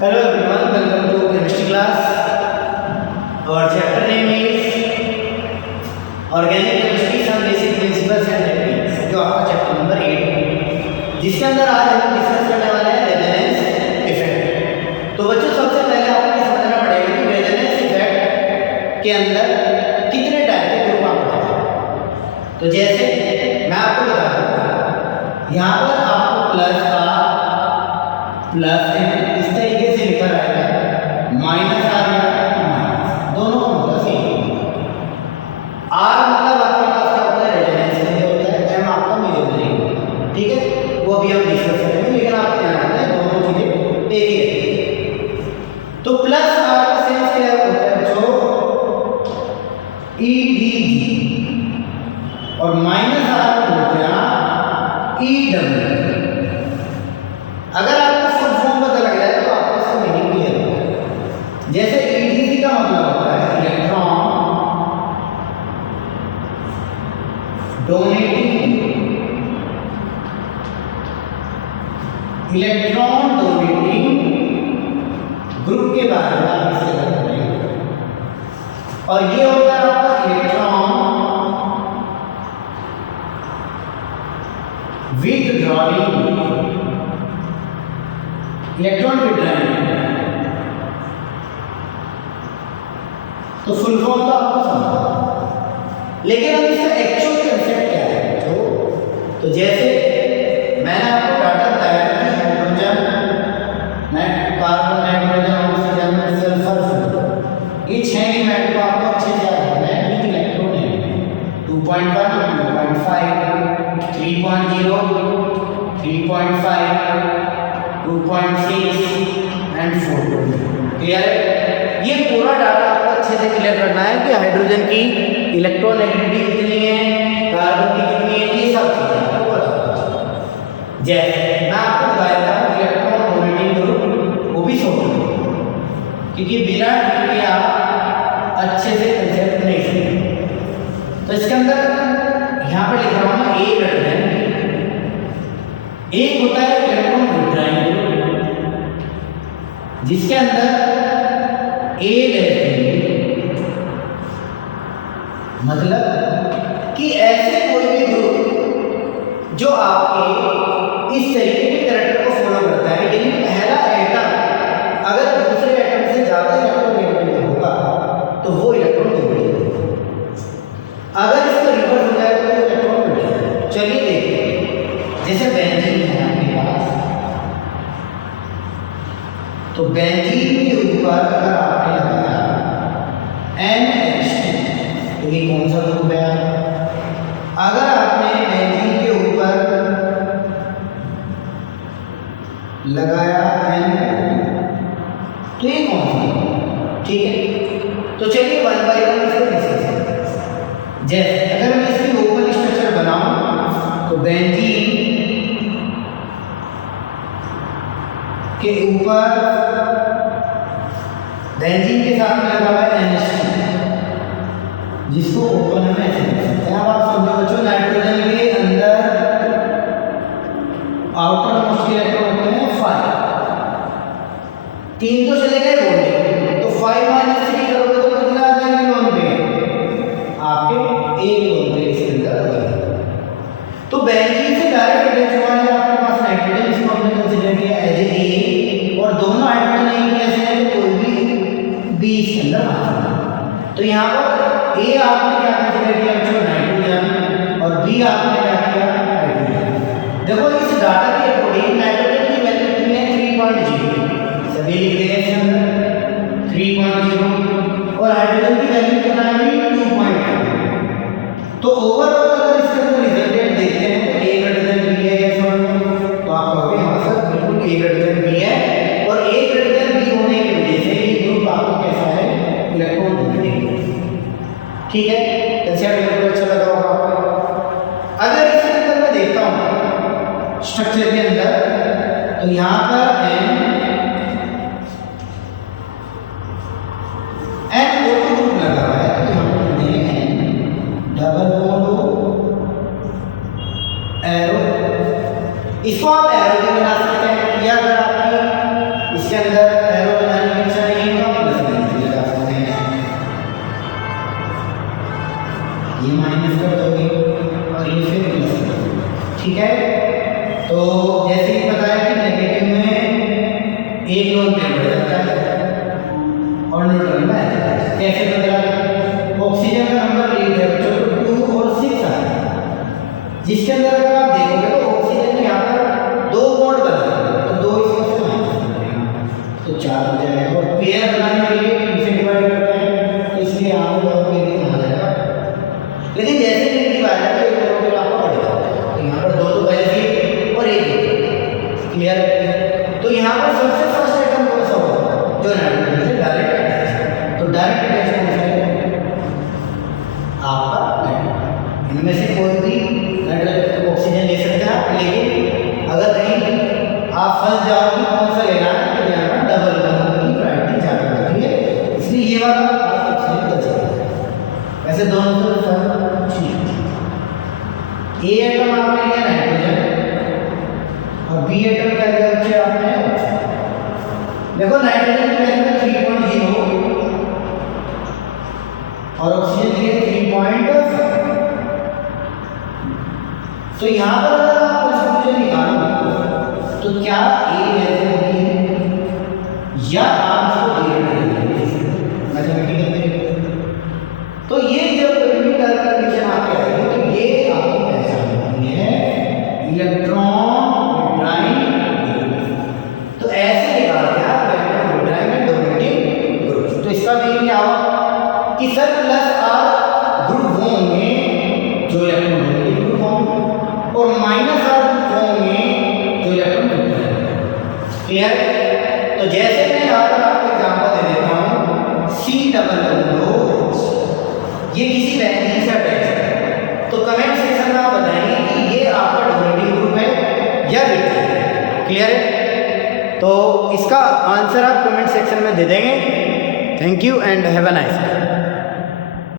Hello everyone, welcome to chemistry class. Our chapter name is Organic Chemistry, some basic principles and techniques, जो आपका chapter number 8 है, जिसके अंदर आज हम डिस्कस करने वाले हैं रेजोनेंस इफेक्ट। तो बच्चों सबसे पहले आपको ये समझना पड़ेगा कि रेजोनेंस इफेक्ट के अंदर कितने टाइप के ग्रुप आप पढ़ते हैं। तो जैसे मैं आपको बता दूं, यहाँ पर आपको प्लस का प्लस है इस तरीके से लिखा रहेगा, माइनस आर या माइनस, दोनों का मतलब सेम है। आर मतलब आपके पास क्या होता है, रेजोनेंस में होता है, एम आपका मेजोनरी होता है, ठीक है, वो अभी हम डिस्कस करेंगे, लेकिन आपको ध्यान रखना है दोनों चीजें एक ही है। तो प्लस आर का सेंस क्या होता है, जो ई डी जी, और माइनस आर का होता है ई डब्ल्यू। अगर आपको फुल फॉर्म पता लग जाए तो आपको इसका मीनिंग क्लियर हो जाएगा। जैसे ईडीसी का मतलब होता है इलेक्ट्रॉन डोनेटिंग ग्रुप के बारे में आप इससे करेंगे। और ये होता है आपका इलेक्ट्रॉन विथड्रॉइंग, इलेक्ट्रॉन विड्रॉइंग। तो फुल फॉर्म तो आपको समझ, लेकिन अब इसका एक्चुअल कंसेप्ट क्या है। तो जैसे मैंने आपको डाटा बताया कि hydrogen, carbon, nitrogen, oxygen, sulphur, ये 6 एलिमेंट को आपको अच्छे से याद रखना है। कि इलेक्ट्रॉन है 2.1, 2.5, 3.0, 3.5, 2.6 एंड 4। क्लियर है? ये पूरा डाटा आपको अच्छे से क्लियर करना है कि हाइड्रोजन की इलेक्ट्रोनेगेटिविटी कितनी है, कार्बन की कितनी है, ये सब चीजें आपको पता होना चाहिए। जैसे मैं आपको बताया था इलेक्ट्रॉन डोनेटिंग ग्रुप, वो भी छोड़ दो, क्योंकि बिना के आप अच्छे से कंसेप्ट नहीं समझेंगे। तो इसके अंदर यहाँ पे लिख रहा हूँ मैं, एक होता है इलेक्ट्रॉन विड्रॉइंग ग्रुप, जिसके अंदर ए रहते हैं, मतलब कि ऐसे कोई भी ग्रुप जो आपके इस तरीके के कैरेक्टर को फॉलो करता है, यानी पहला एटम अगर दूसरे एटम से ज्यादा इलेक्ट्रोनेगेटिव होगा तो वो इलेक्ट्रॉन नेगेटिव होगा, अगर इसका रिवर्स हो जाए तो इलेक्ट्रॉन नेगेटिव। चलिए देखते हैं, जैसे बेंजीन है आपके पास, तो बेंजीन के ऊपर अगर आपने लगाया NH, तो ये कौन सा ग्रुप है? अगर आपने बेंजीन के ऊपर लगाया N, तो ये कौन सा? ठीक है, तो चलिए वन बाय वन इसको डिस्कस करते हैं। जैसे अगर मैं इसकी लोकल स्ट्रक्चर बनाऊं, तो बेंजीन के ऊपर बेंजीन के साथ में लगा हुआ है NH2, जिसको ओपन में ऐसे लिख सकते हैं। अब आप समझो बच्चों, नाइट्रोजन के अंदर आउटर मोस्ट इलेक्ट्रॉन होते हैं 5, 3 तो चले गए बोलने, तो 5 - 3 करोगे तो कितना आ जाएंगे लोन पे? आपके 1 लोन पे इसके अंदर आ जाएगा। तो बेंजीन से डायरेक्ट अटैच हुआ है आपके पास नाइट्रोजन, इसको हमने कंसीडर किया एज ए, और दोनों हाइड्रोजन एक जैसे हैं, तो कोई भी बी इसके अंदर आ जाएगा। तो यहाँ पर ए आपने क्या कंसीडर किया बच्चों, नाइट्रोजन, और बी आपने क्या किया, हाइड्रोजन। देखो इस डाटा के अकॉर्डिंग नाइट्रोजन की वैल्यू कितनी है, 3.0, सभी लिख देंगे इसके अंदर 3.0, और हाइड्रोजन की वैल्यू कितना है, 2.5। तो ओवरऑल अगर इसके अंदर रिजल्टेंट देखते हैं तो ए ग्रेटर देन बी है, तो आप कहोगे हाँ सर बिल्कुल ए ग्रेटर देन बी है, और ए ग्रेटर देन बी होने की वजह से ये ग्रुप आपको कैसा है, इलेक्ट्रॉन नेगेटिव। ठीक है, कंसेप्ट बिल्कुल अच्छा लगा होगा आपको। अगर इसके अंदर मैं देखता हूँ स्ट्रक्चर के अंदर, तो यहाँ पर NO2 ग्रुप लगा हुआ है, तो यहाँ पर देंगे N डबल बॉन्ड एरो, इसको आप एरो भी बना सकते हैं, या अगर आपकी इसके अंदर ठीक है। तो जैसे ही पता है कि नेगेटिव में एक लोन पेयर बढ़ जाता है और न्यूट्रल में ऐसा है। कैसे बदला? ऑक्सीजन का नंबर 8 है बच्चों, 2 और 6 है, जिसके अंदर अगर आप देखोगे तो ऑक्सीजन ने यहाँ पर 2 बॉन्ड बनाए, तो 2 इसमें से माइनस कर देंगे तो 4 हो जाएगा। और पेयर बनाने के लिए 2 से डिवाइड करते हैं, तो इसलिए यहाँ पर 2 पेयर ही बना जाएगा। लेकिन जैसे नेगेटिव आ जाए तो एक और पेयर आपका बढ़ जाता है, तो यहाँ पर 2 तो पहले ही और 1 क्लियर। तो यहाँ पर सबसे फर्स्ट आइटम कौन सा होगा? जो नाइट्रोजन से डायरेक्ट अटैच है, तो डायरेक्ट अटैच कौन सा है? आपका नाइट्रोजन। इनमें से कोई भी नाइट्रोजन ऑक्सीजन ले सकते हैं, लेकिन अगर कहीं आप फंस जाओ कि कौन सा लेना है तो यहाँ पर डबल बॉन्ड की प्रायोरिटी ज़्यादा होती है, इसलिए ये वाला आप ऑक्सीजन कर सकते हैं। वैसे दोनों से फर्क ठीक है। ए एटम आपने लिया नाइट्रोजन और बी एटम का लिया बच्चे आपने ऑक्सीजन। देखो नाइट्रोजन की वैल्यू 3.0 और ऑक्सीजन की 3.5। तो यहाँ पर अगर आप कंफ्यूजन निकालोगे तो क्या ए वैल्यू होगी या आप इसको बी एटम मैथमेटिकल में? तो ये जब कभी टर्म कंडीशन आके आएगी तो ये आपकी पहचान होती है इलेक्ट्रॉन विड्राइंग। तो ऐसे निकाल के आप electron withdrawing and donating group. तो इसका मीनिंग क्या होगा कि सर प्लस आर ग्रुप होंगे जो इलेक्ट्रॉन डोनेटिंग ग्रुप होंगे और माइनस आर ग्रुप होंगे जो इलेक्ट्रॉन विड्राइंग। क्लियर? तो जैसे मैं यहाँ पर आपको एग्जांपल दे देता हूँ C++, ये किसी बेंजीन से अटैच है, तो कमेंट सेक्शन में आप बताएंगे कि ये आपका डोनेटिंग ग्रुप है या विड्राइंग है। क्लियर है? तो इसका आंसर आप कमेंट सेक्शन में दे देंगे। Thank you and have a nice day.